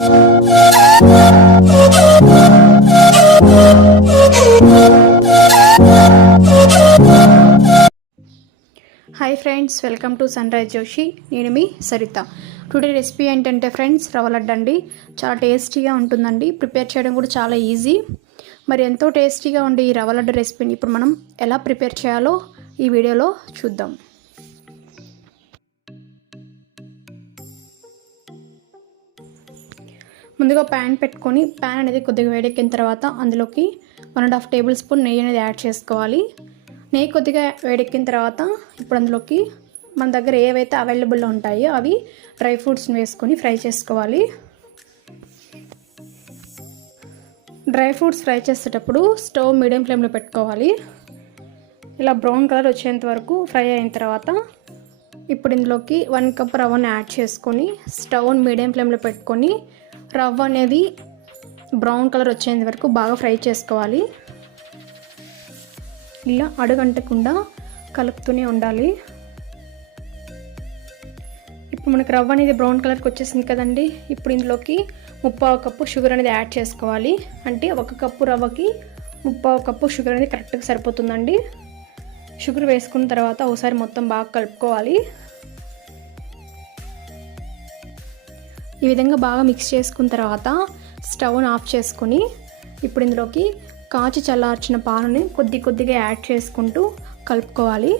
Hi friends welcome to sun rise Joshi నేను మీ Saritha. Today recipe ఏంటంటే ఫ్రెండ్స్ రవ్వ లడ్డు అండి చాలా టేస్టీగా ఉంటుందండి. ప్రిపేర్ చేయడం కూడా చాలా ఈజీ మరి ఎంతో టేస్టీగా ఉండే ఈ రవ్వ లడ్డు రెసిపీని ఇప్పుడు మనం ఎలా ప్రిపేర్ చేయాలో ఈ వీడియోలో చూద్దాం. ముందుగా ప్యాన్ పెట్టుకొని ప్యాన్ అనేది కొద్దిగా వేడెక్కిన తర్వాత అందులోకి one and half tablespoon నెయ్యి అనేది యాడ్ చేసుకోవాలి. నెయ్యి కొద్దిగా వేడెక్కిన తర్వాత ఇప్పుడు అందులోకి మన దగ్గర ఏవైతే అవైలబుల్లో ఉంటాయో అవి డ్రై ఫ్రూట్స్ని వేసుకొని ఫ్రై చేసుకోవాలి. డ్రై ఫ్రూట్స్ ఫ్రై చేసేటప్పుడు స్టవ్ మీడియం ఫ్లేమ్లో పెట్టుకోవాలి. ఇలా బ్రౌన్ కలర్ వచ్చేంత వరకు ఫ్రై అయిన తర్వాత ఇప్పుడు ఇందులోకి వన్ కప్ రవ్వను యాడ్ చేసుకొని స్టవ్ మీడియం ఫ్లేమ్లో పెట్టుకొని రవ్వ అనేది బ్రౌన్ కలర్ వచ్చేంత వరకు బాగా ఫ్రై చేసుకోవాలి. ఇలా అడుగంటకుండా కలుపుతూనే ఉండాలి. ఇప్పుడు మనకు రవ్వ అనేది బ్రౌన్ కలర్కి వచ్చేసింది కదండి. ఇప్పుడు ఇందులోకి ముప్పావు కప్పు షుగర్ అనేది యాడ్ చేసుకోవాలి. అంటే ఒక కప్పు రవ్వకి ముప్పావు కప్పు షుగర్ అనేది కరెక్ట్గా సరిపోతుందండి. షుగర్ వేసుకున్న తర్వాత ఒకసారి మొత్తం బాగా కలుపుకోవాలి. ఈ విధంగా బాగా మిక్స్ చేసుకున్న తర్వాత స్టవ్ను ఆఫ్ చేసుకొని ఇప్పుడు ఇందులోకి కాచి చల్లార్చిన పాలని కొద్ది కొద్దిగా యాడ్ చేసుకుంటూ కలుపుకోవాలి.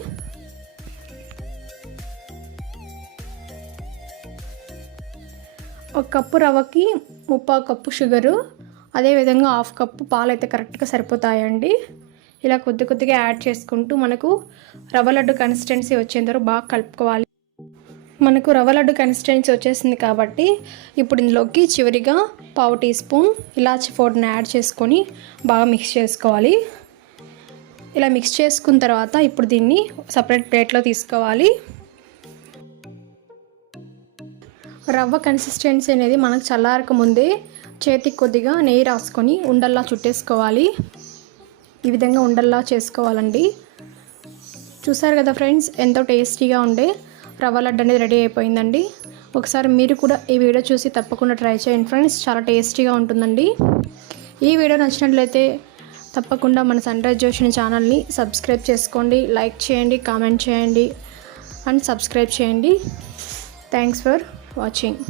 ఒక కప్పు రవ్వకి ముప్పా కప్పు షుగరు అదేవిధంగా హాఫ్ కప్పు పాలు అయితే కరెక్ట్గా సరిపోతాయండి. ఇలా కొద్ది కొద్దిగా యాడ్ చేసుకుంటూ మనకు రవ్వ లడ్డు కన్సిస్టెన్సీ వచ్చేంత బాగా కలుపుకోవాలి. మనకు రవ్వ లడ్డు కన్సిస్టెన్సీ వచ్చేసింది కాబట్టి ఇప్పుడు ఇందులోకి చివరిగా పావు టీ స్పూన్ ఇలాచి పౌడర్ని యాడ్ చేసుకొని బాగా మిక్స్ చేసుకోవాలి. ఇలా మిక్స్ చేసుకున్న తర్వాత ఇప్పుడు దీన్ని సపరేట్ ప్లేట్లో తీసుకోవాలి. రవ్వ కన్సిస్టెన్సీ అనేది మనకు చల్లారక ముందే చేతికి కొద్దిగా నెయ్యి రాసుకొని ఉండల్లా చుట్టేసుకోవాలి. ఈ విధంగా ఉండల్లా చేసుకోవాలండి. చూసారు కదా ఫ్రెండ్స్ ఎంతో టేస్టీగా ఉండే రవ్వ లడ్డు అనేది రెడీ అయిపోయిందండి. ఒకసారి మీరు కూడా ఈ వీడియో చూసి తప్పకుండా ట్రై చేయండి ఫ్రెండ్స్. చాలా టేస్టీగా ఉంటుందండి. ఈ వీడియో నచ్చినట్లయితే తప్పకుండా మన సన్ రైజ్ జోషన్ ఛానల్ని సబ్స్క్రైబ్ చేసుకోండి లైక్ చేయండి కామెంట్ చేయండి అండ్ సబ్స్క్రైబ్ చేయండి. Thanks for watching.